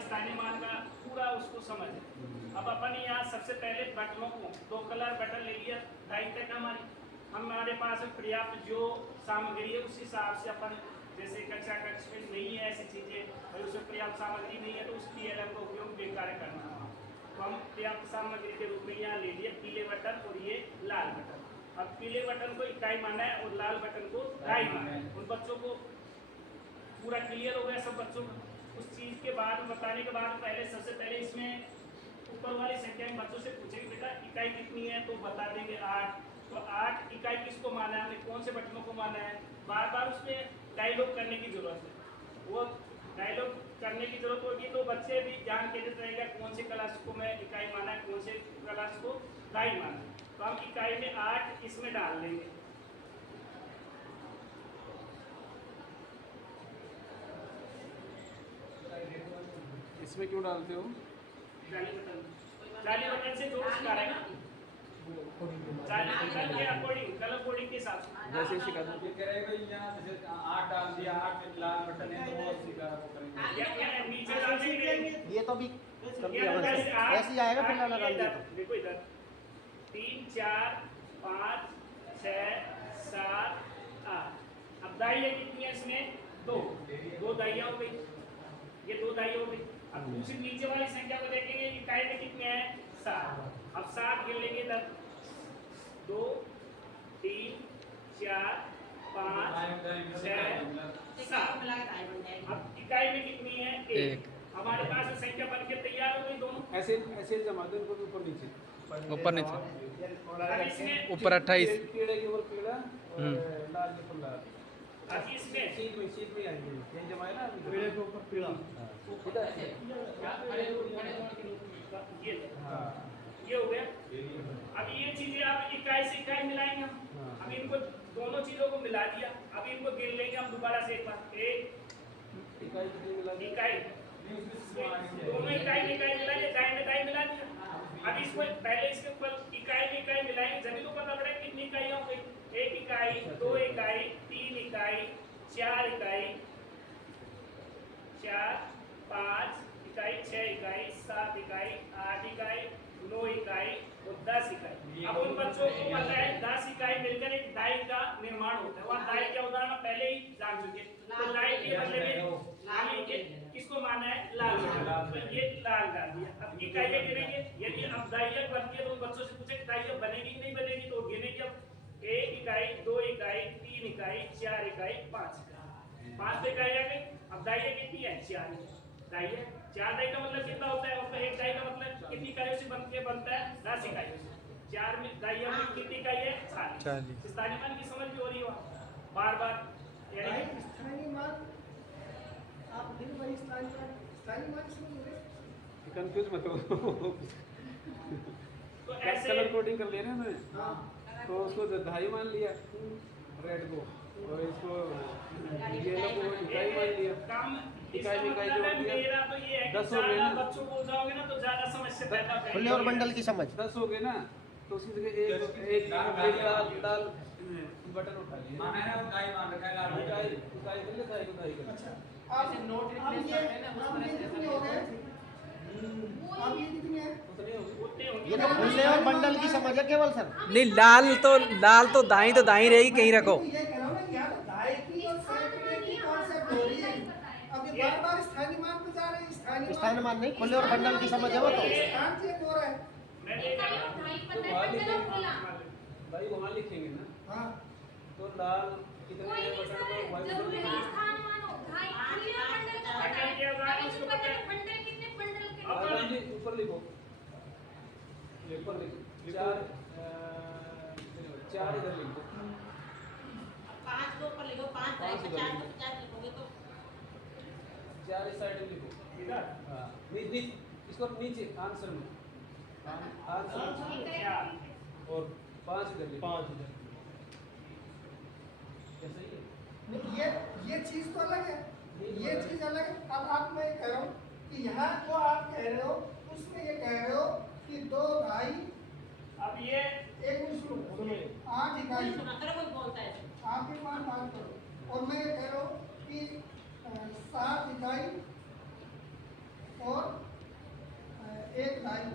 स्थानीय मान का पूरा उसको समझ है। अब अपन यहाँ सबसे पहले बटनों को 2 कलर बटन ले लिया, दाई तक हमारे पास पर्याप्त जो सामग्री है उस हिसाब से अपन, जैसे कक्षा कक्ष में नहीं है ऐसी चीज़ें और उसमें पर्याप्त सामग्री नहीं है तो उस PLM का उपयोग बेकार करना है। तो हम पर्याप्त सामग्री के रूप में यहाँ ले लिया पीले बटन और ये लाल बटन। अब पीले बटन को इकाई माना है और लाल बटन को दाई माना है। उन बच्चों को पूरा क्लियर हो गया सब बच्चों को। उस चीज़ के बाद बताने के बाद पहले सबसे पहले इसमें ऊपर वाली संख्या में बच्चों से पूछेंगे बेटा इकाई कितनी है, तो बता देंगे 8। तो 8 इकाई किसको माना है, हमने कौन से बटनों को माना है। बार बार उसमें डायलॉग करने की जरूरत है। वो डायलॉग करने की जरूरत होगी तो बच्चे भी ध्यान केंद्रित रहेगा कौन से क्लास को मैं इकाई माना है, कौन से क्लास को दाई माना है। तो हम इकाई में 8 इसमें डाल देंगे। इसमें क्यों डालते हो? जाली बटन से जो सिखा रहे हैं जाली बटन के अकॉर्डिंग कलर कोडिंग के हिसाब से जैसे सिखा दो। ये कह रहे हैं भाई यहाँ जैसे 8 डाल दिया, 8 में लाल बटन है तो वो सीधा वो करेंगे। या नीचे डाल देंगे। ये तो भी ऐसे आएगा फिर लाना डाल दिया। देखो इधर 3 4 5 6 7 8। अब दाइयाँ कितनी है इसमें? 2 दाइयाँ हो गई, ये 2 दाइयाँ हो गई। अब दूसरी नीचे वाली संख्या को देखेंगे इकाई में कितने हैं? 7। अब 7 गिन लेंगे इधर 2 3 4 5 6 7। अब इकाई में कितनी है? 1। हमारे पास संख्या बन के तैयार हो गई दोनों। ऐसे ऐसे जमा दो इनको ऊपर नीचे, ऊपर नीचे, अब इसमें ऊपर 28। कीड़े के ऊपर कीड़ा और लाल के ऊपर लाल। अब इसमें सीट में आएंगे यही जमाए ना पीड़े के ऊपर पीड़ा। ये हो गया। अब ये चीजें आप इकाई से इकाई मिलाएंगे हम। अब इनको दोनों चीजों को मिला दिया। अब इनको गिन लेंगे हम दोबारा से एक बार। एक इकाई कितनी मिला दी? इकाई दोनों इकाई में इकाई मिला दिया, दाई में दाई मिला दिया। अब इसको पहले इसके ऊपर इकाई में इकाई मिलाएंगे जब तो पता पड़ेगा कितनी इकाइयाँ हो गई। 1 इकाई 2 इकाई 3 इकाई 4 इकाई 4 5 इकाई 6 इकाई 7 इकाई 8 इकाई 9 इकाई और 10 इकाई। अब उन बच्चों को पता है 10 इकाई मिलकर एक दाई का निर्माण होता है। वहाँ दाई का उदाहरण पहले ही जान चुके। तो दाई के बदले में किसको माना है? लाल। तो ये लाल डाल दिया। अब इकाइयाँ गिनेंगे। यदि अब दाइयाँ बनती है तो बच्चों से पूछे दाइयाँ बनेगी नहीं बनेगी, तो गिनेंगे। अब 1 इकाई 2 इकाई 3 इकाई 4 इकाई 5 इकाई 5 इकाई आ गई। अब दाइयाँ कितनी है? 4 दाइयाँ। 4 दाई का मतलब कितना होता है? उसका एक दाई का मतलब कितनी इकाइयों से बनता है? 10 इकाइयों से। 4 में दाइयों में कितनी इकाई है? 40। स्थानीय मान की समझ भी हो रही हो बार बार यानी स्थानीय मान आप दिन वही स्थानीय मान समझ रहे। कंफ्यूज मत हो। तो ऐसे कलर कोडिंग कर लिया ना मैंने, तो उसको धाई मान लिया रेड को, और इसको येलो को इकाई मान लिया। काम इकाई में इकाई जोड़ दिया। मेरा तो ये है कि 10 हो गए ना। बच्चों को जाओगे ना तो ज्यादा समस्या पैदा होगी। खुले और बंडल की समझ। 10 हो गए ना, तो उसकी जगह एक लाल बटन उठा लिया। माना है ना दाई मान रखा है लाल इकाई इकाई कर ले, दाई को दाई कर। अच्छा आप नोट ये कितने हो गए? अब ये कितने हैं? उतने हो गए। उतने होंगे। ये तो खुले और बंडल की समझ है केवल सर। नहीं, लाल तो दाई रहेगी, कहीं रखो। ये कह रहा हूं ना यहाँ तो दाई की और सैकड़े की कॉन्सेप्ट हो रही है। अब ये बार-बार स्थानीय मान पे जा रहे हैं। स्थानीय मान नहीं, खुले और बंडल की समझ है वो तो। स्थान चेक हो रहा है। मैं ले जा रहा हूं। भाई वहाँ लिखेंगे ना, हाँ तो लाल कितने हैं बटन को वाइट बटन लिखेंगे। आराम से ऊपर लिखो, ये ऊपर लिखो। 4 इधर लिखो। 5 के ऊपर लिखो, 5 5 4 इधर 50 लिखोगे तो 4 इस साइड में लिखो। इधर हाँ, नीचे इसको नीचे आंसर में आंसर और 5 इधर लिखो। 5 इधर कैसे ही है? नहीं, ये चीज तो अलग है, ये चीज अलग है। अब आप मैं कह रहा हूँ कि यहाँ जो आप कह रहे हो उसमें ये कह रहे हो कि 2 ढाई। अब ये एक मिनट सुनो 8 इकाई सुना करो कोई बोलता है। आप एक बात करो। और मैं ये कह रहा हूँ कि 7 इकाई और एक ढाई।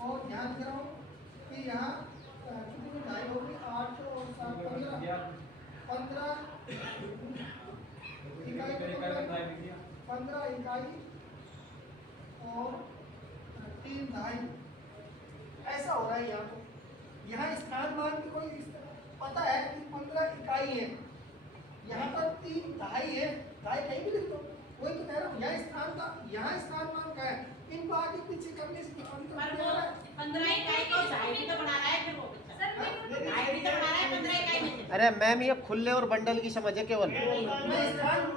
और ध्यान दे रहा हूँ कि यहाँ कितनी ढाई होगी, 8 और 7 15 15 इकाई और 3 ढाई। ऐसा हो रहा है यहाँ तो। यहाँ स्थान मान की कोई पता है कि 15 इकाई है, यहाँ पर 3 ढाई है, ढाई कहीं भी लिख दो, वही तो कह रहा हूँ। यहाँ स्थान मान का है, इनको आगे पीछे करने से अंतर पर क्या वो है? 15 इकाई को ढाई भी तो बना रहा है, फिर वो बच्चा ढाई भी तो बना रहा है 15 इकाई में से। अरे मैम ये खुले और बंडल की समझ है केवल। मैं स्थान